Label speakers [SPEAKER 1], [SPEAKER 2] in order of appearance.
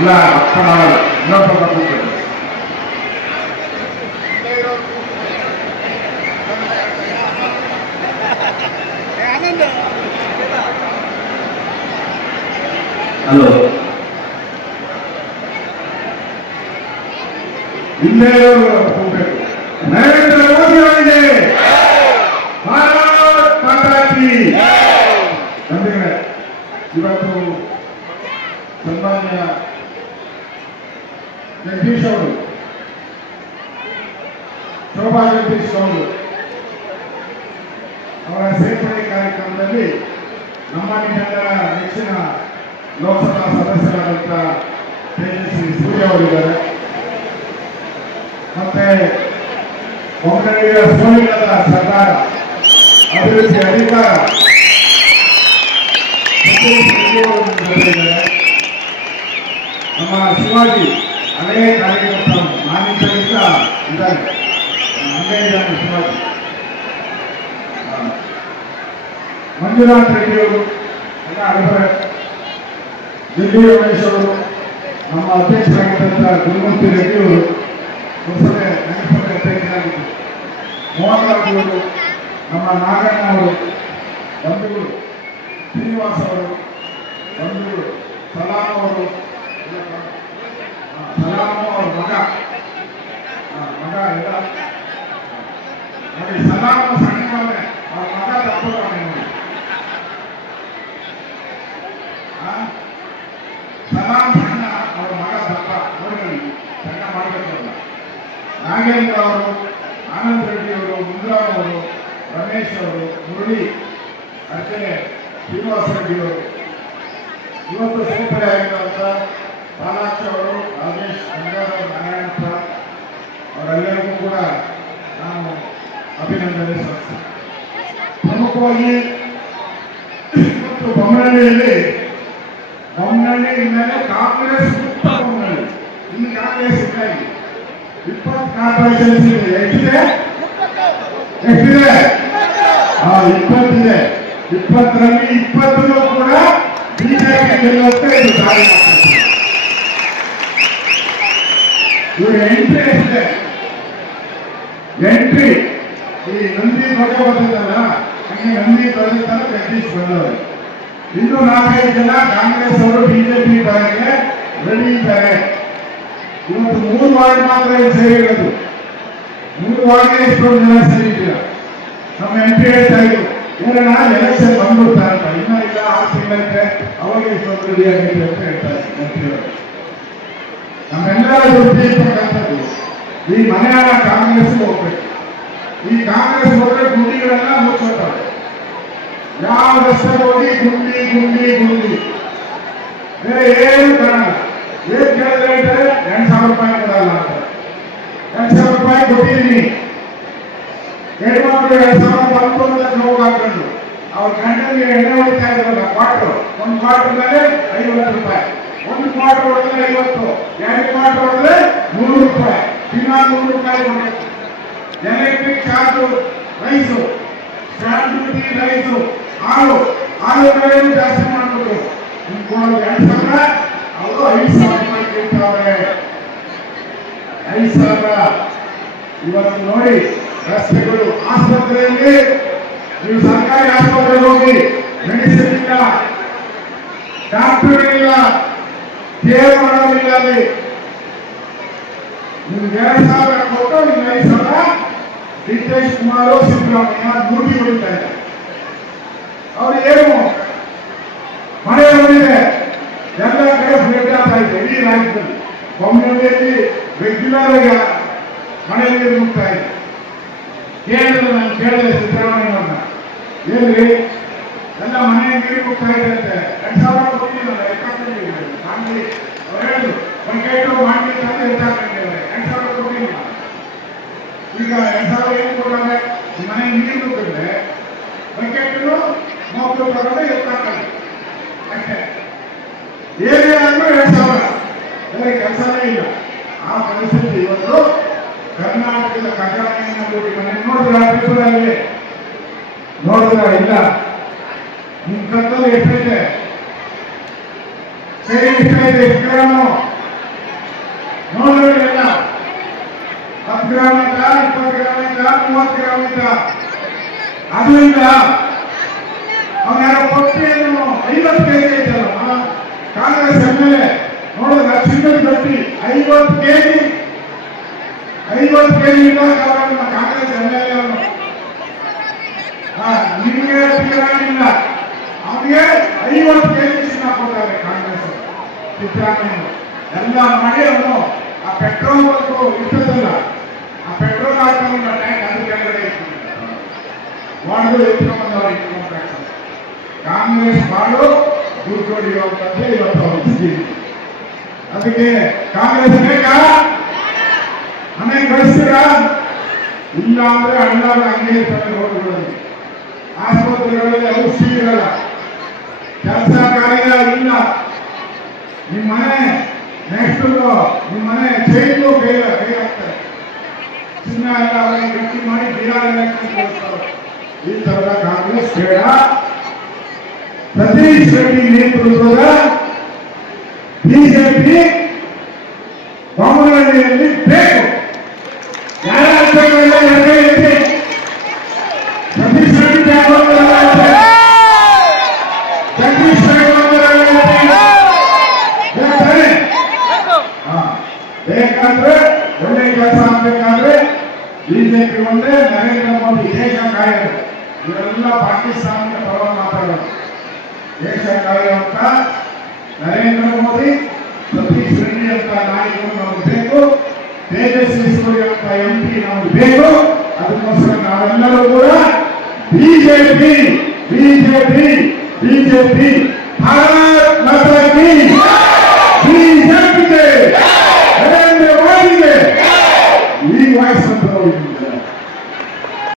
[SPEAKER 1] ಇಲ್ಲ ಅರ್ಥ ಮಾಡಲ್ಲ ಇನ್ನೊಂದು ಸ್ವಲ್ಪ ಕೂತ್ಕೊಳ್ಳಿ. ಹಲೋ ಹಿಂದೆ ಹೋಗ್ಬೇಕು ನರೇಂದ್ರ ಮೋದಿ ಅವರಿಗೆ ಭಾರತ್ ಮಾತಾ ಕಿ ಬಂಧುಗಳೇ, ಇವತ್ತು ಸನ್ಮಾನ್ಯ ಜಗದೀಶ್ ಶೋಭಾ ಅವರು. ಸೇರ್ಪಡೆ ಕಾರ್ಯಕ್ರಮದಲ್ಲಿ ನಮ್ಮ ನಿಮ್ಮೆಲ್ಲರ ನೆಚ್ಚಿನ ಲೋಕಸಭಾ ಸದಸ್ಯರಾದಂಥ ತೇಜಸ್ವಿ ಸೂರ್ಯ ಅವರಿದ್ದಾರೆ. ಮತ್ತೆ ಸೋಲಿಲ್ಲದ ಸರ್ಕಾರ ಅಭಿವೃದ್ಧಿ ಅಧಿಕಾರ ನಮ್ಮ ಶಿವಾಜಿ ಹಳೆಯ ಕಾರ್ಯಕರ್ತರು ನಾನಿದ್ದರಿಂದ ಇದ್ದಾರೆ ಹಂಗೆ ಇದ್ದಾನೆ ಶಿವಾಜಿ ಮಂಜುನಾಥ್ ರೆಡ್ಡಿಯವರು ಎಲ್ಲ ಅನುಭವ ದಿಲ್ಲಿ ರಮೇಶ್ ಅವರು, ನಮ್ಮ ಅಧ್ಯಕ್ಷರಾಗಿದ್ದಂಥ ಗುರುಮೂರ್ತಿ ರೆಡ್ಡಿಯವರು ಹೊಸದೆ ನಗರಸಭೆ ಅಧ್ಯಕ್ಷರಾಗಿದ್ದರು ಮೋಹನ್ ನಮ್ಮ ನಾಗಣ್ಣ ಅವರು, ಬಂಧುಗಳು, ಶ್ರೀನಿವಾಸ್ ಅವರು, ಬಂಧುಗಳು ಸಲಾಮ್ ಅವರು ಸಲಾಮ್ ಅವ್ರ ಮಗ ಮಗ ಎಲ್ಲ ಅವ್ರ ಮಗ ದಪ್ಪವನೇ ನೋಡಿ? ಸಲಾಮ್ ಸಣ್ಣ ಮಗ ದಪ್ಪ ನೋಡಿ ಸಣ್ಣ ಮಾಡಬೇಕಲ್ಲ ನಾಗೇಂದ್ರ ಅವರು ಆನಂದ್ ರೆಡ್ಡಿ ಅವರು ಅವರು ರಮೇಶ್ ಅವರು ಮುರಳಿ ಅರ್ಚನೆ ಶ್ರೀನಿವಾಸ ಅವರು ಇವತ್ತು ಸೇರ್ಪಡೆ ಆಗಿರುವಂಥ ಕೂಡ ನಾನು ಅಭಿನಂದನೆ ಸಲ್ಲಿಸ್ತೇನೆ. ಪ್ರಮುಖವಾಗಿ ಇವತ್ತು ಬೊಮ್ಮನಹಳ್ಳಿಯಲ್ಲಿ ಬೊಮ್ಮನಹಳ್ಳಿ ಮೇಲೆ ಕಾಂಗ್ರೆಸ್ ಮುಕ್ತ ಬೊಮ್ಮನಹಳ್ಳಿ. ಇಲ್ಲಿ ಕಾಂಗ್ರೆಸ್ ಇದ್ದಾಗಿ ಇಪ್ಪತ್ತು ಕಾರ್ಪೊರೇಷನ್ಸ್ ಎಷ್ಟಿದೆ? ಎಷ್ಟಿದೆ? ಹಾ ಇಪ್ಪತ್ತಿದೆ. ಇಪ್ಪತ್ತರಲ್ಲಿ ಇಪ್ಪತ್ತು ಕೂಡ ಬಿಜೆಪಿ ಗೆಲ್ಲುತ್ತೆ ಇದು ಮಾಡ್ತಾರೆ. ಇವ್ರ ಎಂಟ್ರಿ ಎಷ್ಟಿದೆ ಈ ನಂದಿ ಧ್ವಜ ಬಂದಿದ್ದಲ್ಲ ಹಂಗೆ ನಂದಿ ಧ್ವಜ ತರ ಜಗದೀಶ್ ಬಂದವರು ಇನ್ನು ನಾಲ್ಕೈದು ಜನ ಕಾಂಗ್ರೆಸ್ ಅವರು ಬಿಜೆಪಿ ಬಾಯಿಗೆ ರೆಡಿ ಇದ್ದಾರೆ. ಇವತ್ತು ಮೂರು ವಾರ್ಡ್ ಮಾತ್ರ ಇಲ್ಲಿ ಸೇರಿರೋದು ಮೂರು ವಾರ್ಡ್ಗೆ ಇಷ್ಟೊಂದು ಜನ ಸೇರಿದ್ದೀರ ನಮ್ಮ ಎಂ ಪಿ ಹೇಳ್ತಾ ಇದ್ರು. ಏನಣ್ಣ ಎಲೆಕ್ಷನ್ ಬಂದ್ಬಿಡ್ತಾರೆ ಅಂತ. ಇನ್ನೂ ಇಲ್ಲ ಆರು ತಿಂಗಳಂತೆ ಅವಾಗ ಇಷ್ಟೊಂದು ರೆಡಿ ಆಗಿತ್ತು ಅಂತ ಹೇಳ್ತಾರೆ ಅವರು. ನಮ್ಮೆಲ್ಲರ ಇರ್ತಕ್ಕಂಥದ್ದು ಈ ಮನೆಯ ಕಾಂಗ್ರೆಸ್ಗೆ ಹೋಗ್ಬೇಕು. ಈ ಕಾಂಗ್ರೆಸ್ ಹೋದ್ರೆ ಗುಂಡಿಗಳೆಲ್ಲ ಮುಚ್ಚೋತಾರೆ ಯಾವ ರಸ್ತೆ ಹೋಗಿ ಗುಂಡಿ ಗುಂಡಿ ಗುಂಡಿ. ಏನು ಕಾರಣ ಏನ್ ಕೇಳಿದ್ರೆ ಹೇಳ್ತಾರೆ? ಎಂಟು ಸಾವಿರ ರೂಪಾಯಿ ಕೊಡಲ್ಲ ಅಂತ. ಎಂಟು ಸಾವಿರ ರೂಪಾಯಿ ಕೊಟ್ಟಿದ್ದೀನಿ. ಹೆಣ್ಮಕ್ಳು ಎರಡು ಸಾವಿರ ಬಂತು ಅಂತ ನೋವು ಹಾಕೊಂಡು ಅವ್ರ ಗಂಡನಿಗೆ ಎಣ್ಣೆ ಹೊಡಿತಾ ಇದ್ರಲ್ಲ ಕ್ವಾಟ್ರು ಒಂದು ಕ್ವಾಟ್ರ್ ಮೇಲೆ ಐವತ್ತು ರೂಪಾಯಿ. ಒಂದು ಕ್ವಾಟ್ರ್ ಹೊಡೆದ್ರೆ ಐವತ್ತು. ಎರಡು ಕ್ವಾಟ್ರ್ ಹೊಡೆದ್ರೆ ನೂರು ರೂಪಾಯಿ. ದಿನ ನೂರು ರೂಪಾಯಿ ಕೊಡಬೇಕು. Electric charge, rise duty rise, ಹಾಲು ಹಾಲು ಬೆಲೆನೂ ಜಾಸ್ತಿ ಮಾಡಬೇಕು. ನಿಮ್ಗೆ ಎರಡು ಸಾವಿರ, ಅವರು ಐದು ಸಾವಿರ ಕೇಳ್ತಾವ್ರೆ ಐದು ಸಾವಿರ. ಇವತ್ತು ನೋಡಿ, ರಸ್ತೆಗಳು, ಆಸ್ಪತ್ರೆಯಲ್ಲಿ ನೀವು ಸರ್ಕಾರಿ ಆಸ್ಪತ್ರೆಗೆ ಹೋಗಿ ಮೆಡಿಸಿನ್ ಇಲ್ಲ ಡಾಕ್ಟರ್ ಇಲ್ಲ, ಕೇರ್ ಮಾಡೋದಿಲ್ಲ ಅಲ್ಲಿ. ನಿಮ್ಗೆ ಎರಡು ಸಾವಿರ ಕೊಟ್ಟು ನಿಮ್ಗೆ ಐದು ಸಾವಿರ ನಿತೀಶ್ ಕುಮಾರ್ ಸಿದ್ದರಾಮಯ್ಯ ಡ್ಯೂಟಿ ಹೊಡಿತಾ ಇದ್ದಾರೆ ಅವ್ರು ಏನು? ಮಳೆ ಬಂದಿದೆ ಎಲ್ಲ ಕಡೆ ಫ್ಲಡ್ ಆಗ್ತಾ ಇದೆ. ಇಡೀ ರಾಜ್ಯದಲ್ಲಿ. ಬೊಮ್ಮನಹಳ್ಳಿಯಲ್ಲಿ ರೆಗ್ಯುಲರ್ ಆಗಿ ಮಳೆ ನೀರು ನುಗ್ತಾ ಇದೆ. ಕೇಳಿದ್ರೆ ನಾನು ಕೇಳಿದೆ ಸಿದ್ದರಾಮಯ್ಯವ್ರನ್ನ ಏನ್ರಿ? ಎಲ್ಲ ಮನೆ ನೀರು ನುಗ್ತಾ ಇದೆ ಅಂತೆ. ಎರಡ್ ಸಾವಿರ ಕೊಟ್ಟಿಲ್ಲ ಎಪ್ಪತ್ತೈದು ಮಾಡಿ ಅವ್ರು ಹೇಳಿದ್ರು, ಒಂದು ಕೈಟು ಮಾಡಿ ಅಂತ ಈಗ ಎರಡು ಸಾವಿರ ಏನು ಕೊಡೋಣ ಮನೆ ನೀರು ಕೊಟ್ಟರೆ ಬಕೆಟ್ನು ಮಕ್ಕಳು ಬರೋದು ಎತ್ತಾಕಲ್ಲ ಅಷ್ಟೇ. ಏನೇ ಆದರೂ ಎರಡು ಸಾವಿರ. ಕೆಲಸನೇ ಇಲ್ಲ. ಆ ಪರಿಸ್ಥಿತಿ ಇವತ್ತು ಕರ್ನಾಟಕದ ಕಟ್ಟಡಗಳನ್ನು ನೋಡಿದ್ರೆ ಮನೆ ನೋಡಿದ್ರ ಇಲ್ಲ? ನಿಮ್ಮ ಕತ್ತಲು ಎಷ್ಟಿದೆ ಸರಿ ಎಷ್ಟಿದೆ ಎಷ್ಟು ಗ್ರಾಮು? ನೋಡಿದ್ರೆ ಇಲ್ಲ ಹತ್ತು ಗ್ರಾಮ. ಮೂವತ್ತು ಗ್ರಾಮ್ ಇದ್ದ ಅದು ಇಲ್ಲ ಅವನ ಯಾರೋ ಪಟ್ಟಿಯನ್ನು ಐವತ್ತು ಕೆಜಿ ಐತಲ್ಲಮ್ಮ ಕಾಂಗ್ರೆಸ್ ಎಂ ಎಲ್ ನೋಡಿದ್ರ ಚಿನ್ನದ ಗಟ್ಟಿ ಐವತ್ತು ಕೆಜಿ ಐವತ್ತು ಕೆಜಿ ನಮ್ಮ ಕಾಂಗ್ರೆಸ್ ಎಂ ಅವನು ನಿಮಗೆ ಇಲ್ಲ ಅವನಿಗೆ ಐವತ್ತು ಕೆಜಿ ಚಿನ್ನ ಕೊಡ್ತಾರೆ ಕಾಂಗ್ರೆಸ್ ಸಿದ್ದರಾಮಯ್ಯ ಎಲ್ಲ ಮಾಡಿ ಆ ಪೆಟ್ರೋಲ್ ಬಂದು ಕಾಂಗ್ರೆಸ್ ಮಾಡು ದುಡ್ಡು ಹೊಡೆಯುವಂಥದ್ದೇ ಇವತ್ತು ಅವ್ರ ಅದಕ್ಕೆ ಕಾಂಗ್ರೆಸ್ ಬೇಕಾ ಮನೆ ಕಳಿಸ್ತೀರಾ ಇಲ್ಲ ಅಂದ್ರೆ ಅಣ್ಣಾರ ಹಂಗೆ ಇರ್ತಾರೆ ಆಸ್ಪತ್ರೆಗಳಲ್ಲಿ ಔಷಧಿ ಇರಲ್ಲ ಕೆಲಸ ಕಾರ್ಯ ಇಲ್ಲ ನಿಮ್ಮ ಮನೆ ನೆಕ್ಸ್ಟ್ ನಿಮ್ಮ ಮನೆ ಚೈಲು ಕೈ ಕೈ ಹಾಕ್ತಾರೆ ಚಿನ್ನ ಎಲ್ಲ ಅವರಿಗೆ ಗಟ್ಟಿ ಮಾಡಿ ಬಿಹಾರ ಈ ತರದ ಕಾಂಗ್ರೆಸ್ ಬೇಡ ಸತೀಶ್ ರೆಡ್ಡಿ ನೇತೃತ್ವದ ಬಿಜೆಪಿ ಬೊಮ್ಮನಹಳ್ಳಿಯಲ್ಲಿ ಬೇಕು ಯಾರ ಅಧ್ಯಕ್ಷರಲ್ಲ ಎರಡೇ ಇದೆ ಸತೀಶ್ ರೆಡ್ಡಿ ಬೇಕು ಜಗದೀಶ್ ಬೇಕಾದ್ರೆ ಬೇಕಾದ್ರೆ ಒಳ್ಳೆ ಕೆಲಸ ಆಗ್ಬೇಕಾದ್ರೆ ಬಿಜೆಪಿ ಒಂದೇ ನರೇಂದ್ರ ಮೋದಿ ದೇಶ ಕಾಯೋದು ಇವರೆಲ್ಲ ಪಾಕಿಸ್ತಾನದ ಪರ ಮಾತಾಡೋದು ದೇಶ ಕಾಯುವಂತ ನರೇಂದ್ರ ಮೋದಿ ಸತೀಶ್ ರೆಡ್ಡಿ ಅಂತ ನಾಯಕರು ನಮಗೆ ಬೇಕು ತೇಜಸ್ವಿ ಸೂರ್ಯ ಅಂತ ಎಂ ಪಿ ನಮಗೆ ಬೇಕು ಅದಕ್ಕೋಸ್ಕರ ನಾವೆಲ್ಲರೂ ಕೂಡ BJP BJP BJP Bharat Mata ಕಿ ಬಿಜೆಪಿಗೆ ನರೇಂದ್ರ ಮೋದಿಗೆ ಈ ವಾಯ್ಸ್ ಅಂತ ಹೋಗಿದ್ದಾರೆ